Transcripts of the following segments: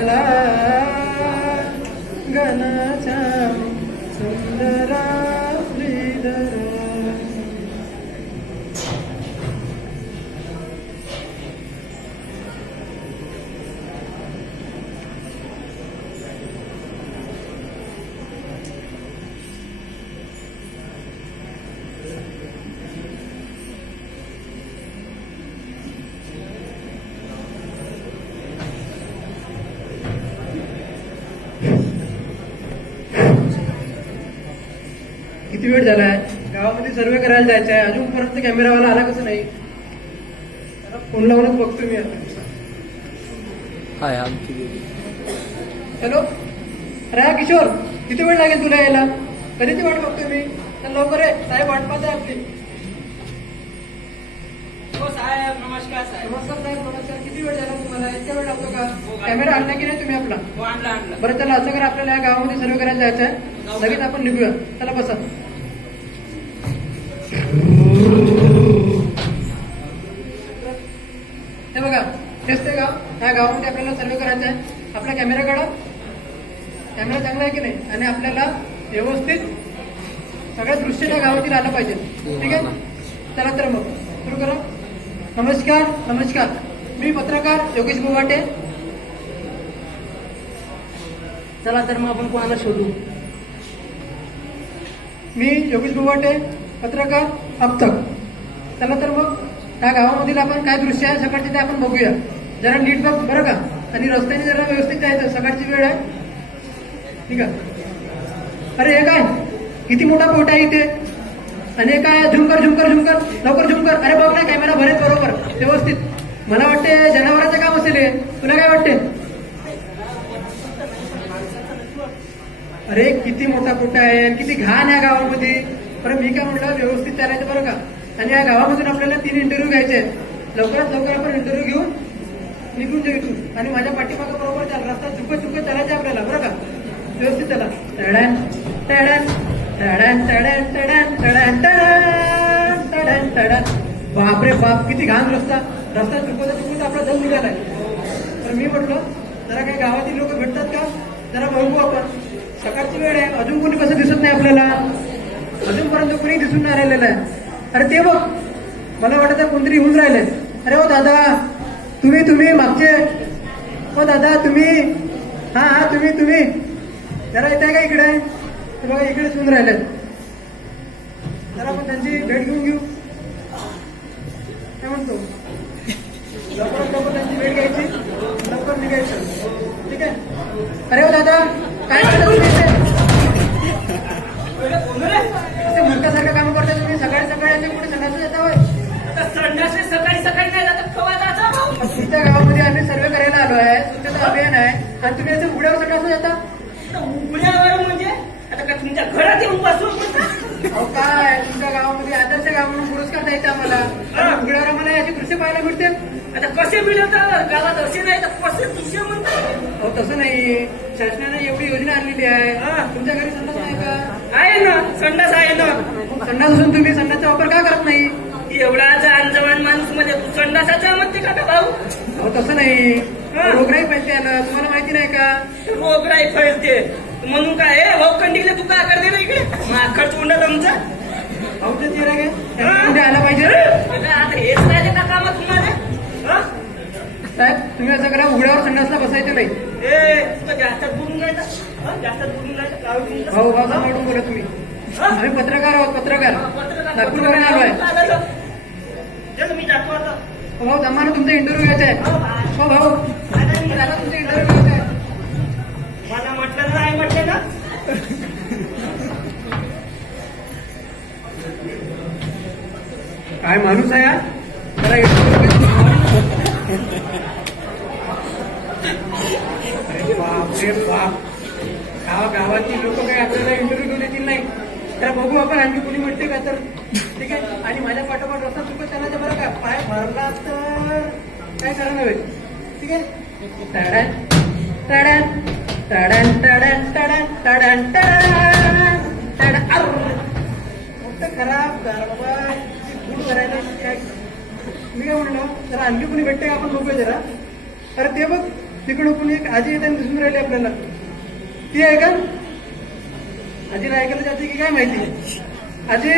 لنا किती वेळ झालाय. गावामध्ये सर्वे करायला जायचं आहे अजून परत कॅमेरावाला आला कसं नाही? त्याला फोन लावूनच बघतो मी आता. हाय आमची गेली हॅलो अरे हा किशोर किती वेळ लागेल तुला यायला? कधीची वाट बघतोय मी? तर लवकर आहे साहेब वाट पाहते आपली. हो साहेब नमस्कार साहेब. नमस्कार साहेब नमस्कार. किती वेळ झाला तुम्हाला? इतका वेळ लागतो का? हो, कॅमेरा आणला की नाही तुम्ही आपला? हो आणला आणला. बरं चला असं करा आपल्याला या गावामध्ये सर्वे करायला जायचं आहे लगेच आपण निघूया. चला बसा. ह्या गावामध्ये आपल्याला सर्वे करायचा आहे. आपला कॅमेरा काढा. कॅमेरा चांगला आहे की नाही? आणि आपल्याला व्यवस्थित सगळ्या दृश्य त्या गावातील आलं पाहिजे. ठीक आहे? चला तर मग सुरू करा. नमस्कार नमस्कार. मी पत्रकार योगेश बोवाटे. चला तर मग आपण कोणाला शोधू? मी योगेश बोवाटे पत्रकार अप्तक चला तर मग त्या गावामधील आपण काय दृश्य आहे सकाळचे ते आपण बघूया. जरा नीट बघ बरं का? आणि रस्त्याने जरा व्यवस्थित जायचं. सकाळची वेळ आहे. ठीक आहे. अरे हे काय? किती मोठा पोट आहे इथे? आणि हे काय? झुमकर झुमकर झुमकर. लवकर झुमकर. अरे बघ ना कॅमेरा भरेल बरोबर. व्यवस्थित. मला वाटते जनावरांचं काम असेल हे. तुला काय वाटते अरे किती मोठा कुठं आहे. किती घाण या गावामध्ये. बरं मी काय म्हटलं व्यवस्थित चालायचं बरं का? आणि या गावामधून आपल्याला तीन इंटरव्ह्यू घ्यायचे लवकरात लवकर आपण इंटरव्ह्यू घेऊन निघून जाऊ इथून आणि माझ्या पाठीमागं बरोबर चाल रस्ता चुकत चुकत चालायचं आपल्याला बरं का? व्यवस्थित चला तडन तडन तडन तडन तडन तडन तडन तडन तडन. बापरे बाप किती घाण रस्ता. रस्ता चुकवता चुकवता आपला दम निघालाय. तर मी म्हटलं जरा काही गावातील लोक भेटतात का? जरा बघू आपण. सकाळची वेळ आहे. अजून कोणी कसं दिसत नाही आपल्याला? अजूनपर्यंत कोणी दिसून नाही राहिलेलं आहे. अरे ते बघ. मला वाटत कोणतरी येऊन राहिले अरे हो दादा तुम्ही तुम्ही मागचे. हो दादा तुम्ही. हा हा तुम्ही तुम्ही. जरा येत आहे का इकडे? बघा इकडेच येऊन राहिले जरा आपण त्यांची भेट घेऊन घेऊ. काय म्हणतो? लवकरात लवकर त्यांची भेट घ्यायची. लवकर निघायचं. ठीक आहे? अरे हो दादा काय पाहायला मिळते. आता कसे मिळवतात गावात असे नाही तर कसे दुसरे म्हणतात? अहो तसं नाही. शासनाने एवढी योजना आणलेली आहे. हा. तुमच्या घरी संडास नाही का? आहे ना संडास आहे ना. संडास असून तुम्ही संडासचा वापर का करत नाही? एवढा जाण जवान माणूस म्हणजे तू संडासाचा म्हणते का भाऊ? अहो तसं नाही. रोगराई पाहिजे आलं तुम्हाला माहिती नाही का? रोगराई फैलते म्हणून काय हे भाऊ कंडिकले तू काय करते ना इकडे मग खर्च उंडा भाऊचा चेहरा घ्या आला पाहिजे? हेच नाही नका मग तुम्हाला. साहेब तुम्ही असं करा उघड्यावर संडासला बसायचं नाही. जास्त बोलून जास्त बोलून भाऊ भाऊ सांभाळून बोला तुम्ही. आम्ही पत्रकार आहोत पत्रकार. नागपूरवरून आलो आहे. हो, भाऊ जमाना तुमचा इंटरव्ह्यू घ्यायचा आहे. हो भाऊ. तुमचा इंटरव्ह्यू घ्यायचा आहे. मला म्हटलं नाही म्हटलं ना. काय माणूस आहे जरा अरे बाप रे बाप. गाव गावातील लोक काही आपल्याला इंटरव्ह्यू देतील नाही? तर बघू आपण आणखी कोणी म्हणते का तर. ठीक आहे? आणि माझ्या पाठोपाठ रस्ता चुकत चालायचं बरं का पाय भरला तर काय करणार होईल ठीक आहे? तडन तडन तडन तडन तडन तडन तडन तडन खराब गरबा फूड करायला काय मी काय म्हणलो जरा आणखी कोणी भेटते आपण बघूया जरा. अरे ते बघ तिकडं कोणी एक आजी येते दिसून राहिली आपल्याला. ती आहे का? आजीला ऐकायला जाते की काय माहिती? आजी!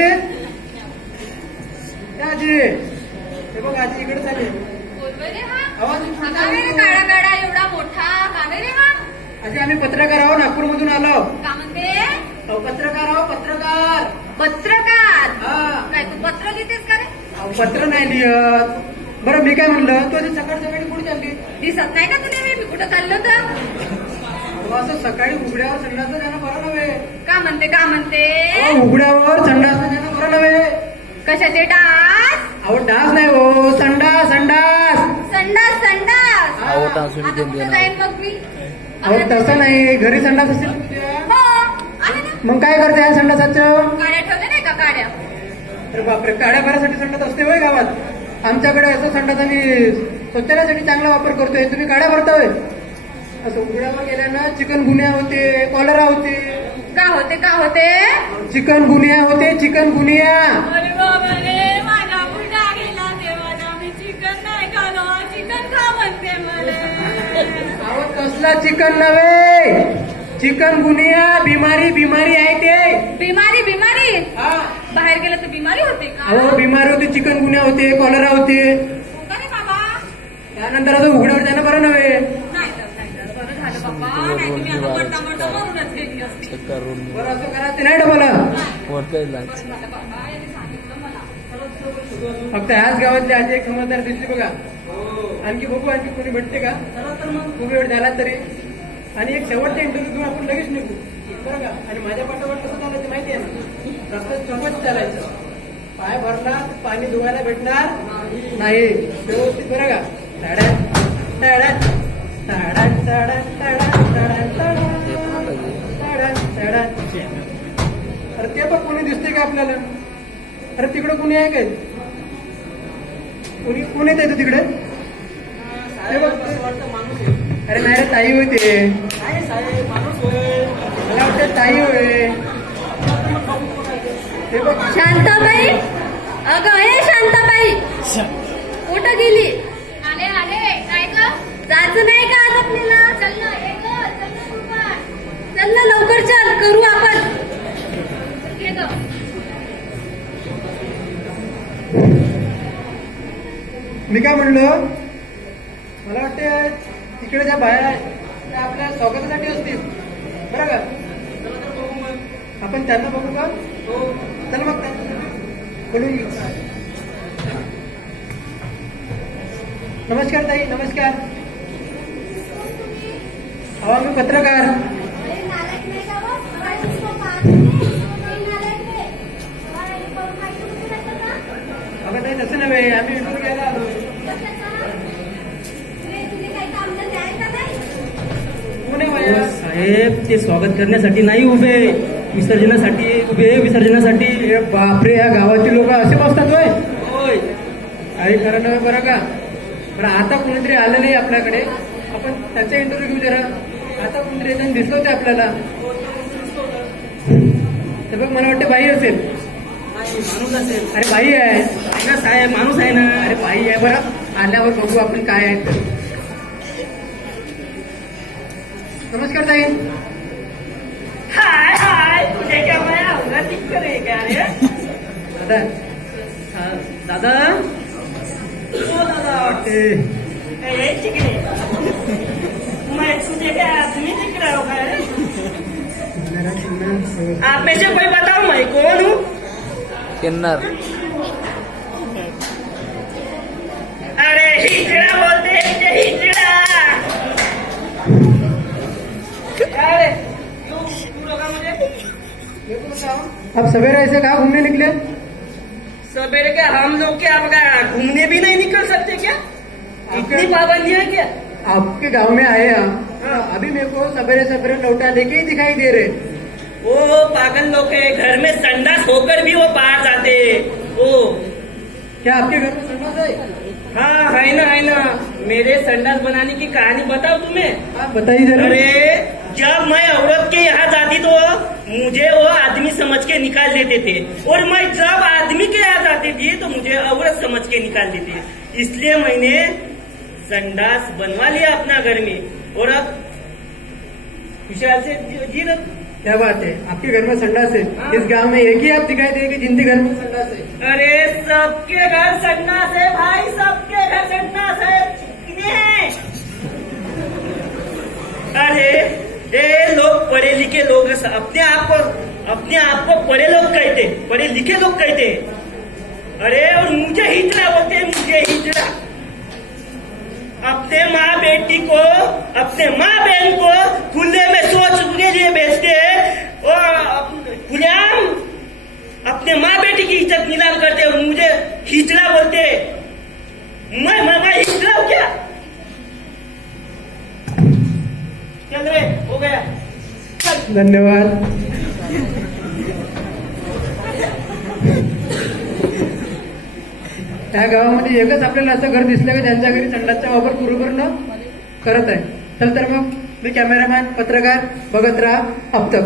ए आजी! हे बघ आजी इकडे हा? आवाज काळा काळा एवढा मोठा हा. आजी आम्ही पत्रकार आहो नागपूरमधून आलो. का म्हणते अहो, पत्रकार आहो पत्रकार. पत्रकार? काय तू पत्र लिहितेस का रे? पत्र नाही लिहत. बरं मी काय म्हणलं? तू अशी सकाळ सकाळी कुठे चालली? दिसत नाही का तुला मी कुठं चाललो तर? अहो, असं सकाळी उघड्यावर संडासला जाणं बरं नव्हे. का म्हणते का म्हणते? अहो, उघड्यावर संडासला जाणं बरं नव्हे. कशाचे डास? अहो डास नाही हो संडास संडास. संडास संडास. अहो टासून आता देऊन कुठं देणार. जाईन मग मी? अहो तसं नाही घरी संडास असेल तुझ्या. हो आले ना. मग काय करते या संडासाचं? काड्या ठेवते नाही का काड्या अरे बापरे काड्या भरासाठी संडास असते होय गावात. आमच्याकडे असं संडास आम्ही स्वच्छतेसाठी चांगला वापर करतोय. तुम्ही काड्या भरताय. असं उघड्यावर गेल्यानं चिकन गुन्ह्या होते कॉलरा होते. का होते का होते? चिकन गुन्ह्या होते चिकन गुन्ह्या कसला चिकन नव्हे. चिकन गुन्ह्या बिमारी बिमारी आहे ते. बिमारी बिमारी? हा. बाहेर गेलं तर बिमारी होते का? अहो बिमारी होते चिकन गुन्ह्या होते कॉलरा होते. का रे बाबा? त्यानंतर आता उघड्यावर जाणं बरं नव्हे. नाही तर नाही तर. बरं झालं बाबा. नाही तुम्ही आता मरता मरता मरूनच गेली असती. चक्कर रोड बरं असं करायचं नाही डबल. वरती लाच झालं बाबा यांनी सांगितलं मला. फक्त ह्याच गावातली आजी एक समजदार दिसली बघा. आणखी बघू आणखी कोणी भेटते का? चला तर मग. खूप वेळ झाला तरी. आणि एक शेवटचा इंटरव्ह्यू घेऊन आपण लगेच निघू. बरं का? आणि माझ्या पाठोपाठ कसं चालायचं माहिती आहे ना? रस्त्यात चौकच चालायचं. पाय भरला पाणी धुवायला भेटणार नाही. व्यवस्थित बरं का? टाड्यात टाड्यात अरे ते पण कोणी दिसते का आपल्याला? अरे तिकडे कोणी आहे काय? कोणी कोण येत आहे तिकडे. अरे नाही रे ताई होते. मला वाटतं ताई होय. शांताबाई? अगं हे शांताबाई! कुठं गेली? आले आले. काय ग? जायचं नाही का आज आपल्याला? चल ना ये ग, चल ना. चल ना लवकर चल करू आपण. ये ग. मी काय म्हणलो? मला वाटतं तिकडे ज्या बाया आहेत, त्या आपल्या स्वागतासाठी असतील. बरं का? आपण त्यांना बघू का? त्याला मग. बोलून नमस्कार ताई नमस्कार. अहो मी पत्रकार. अगं ताई तसं नव्हे आम्ही विकून घ्यायला आलो कोण हो आहे साहेब ते स्वागत करण्यासाठी नाही उभे. विसर्जनासाठी उभे विसर्जनासाठी अरे बापरे या गावातील लोक असे बसतात होय. होय. काही खरं नव्हे बरं का? पण आता कोणीतरी आलं नाही आपल्याकडे. आपण त्याचा इंटरव्ह्यू घेऊ जरा. आता कोणतरी येताना दिसलं होते आपल्याला. तर बघ मला वाटतं बाई असेल. नाही, माणूस असेल. अरे बाई आहे. आहे ना साहेब माणूस आहे ना. अरे बाई आहे बरं. आल्यावर बघू आपण काय आहे. नमस्कार ताई. हाय. दादा दादा। दादा। वाटते आप में से कोई बताओ मैं कौन हूँ? किन्नर। अरे हिचड़ा बोलते हैं हिचड़ा। अरे लोग हो मुझे आप सवेरे ऐसे कहा घूमने निकले? सवेरे क्या हम लोग क्या आपका घूमने भी नहीं निकल सकते क्या? इतनी पाबंदी है क्या? आपके गाँव में आए हम। हाँ, अभी मेरे को सवेरे सवेरे लौटा लेके ही दिखाई दे रहे। वो पागल लोग है घर में संडास होकर भी वो बाहर जाते ओ क्या आपके घर में संडास है? हाँ है ना है ना। मेरे संडास बनाने की कहानी बताओ तुम्हें। आप बताइए जरा। अरे जब मैं औरत के यहाँ जाती तो मुझे वो आदमी समझ के निकाल देते थे। और मैं जब आदमी के याद जाती थी तो मुझे औरत समझ के निकाल देते। इसलिए मैंने संडास बनवा लिया अपना घर में। और अब खुशहाल से जी- रहे क्या बात है? आपके घर में संडास है। इस गाँव में एक ही आप दिखाई देंगे जिनके घर में संडास है। अरे सबके घर संडास है भाई सबके घर संडास है। कितने हैं? अरे ये लोग पढ़े लिखे लोग अपने आप को अपने आप को पढ़े लोग कहते. पढ़े लिखे लोग कहते. अरे, और मुझे हिजड़ा बोलते मुझे हिजड़ा अपने माँ बेटी को, अपने माँ बहन को खुले में सोच के लिए बेचते हैं, और अपने माँ बेटी की इज़्ज़त नीलाम करते और मुझे हिजड़ा बोलते मैं मैं हिजड़ा क्या? चल रे। हो गया चल धन्यवाद। त्या गावामध्ये एकच आपल्याला असं घर दिसलं की ज्यांच्या घरी संडासचा वापर पूर्णपणे करत आहे. चल तर मग मी कॅमेरामॅन पत्रकार बघत राहा अब तक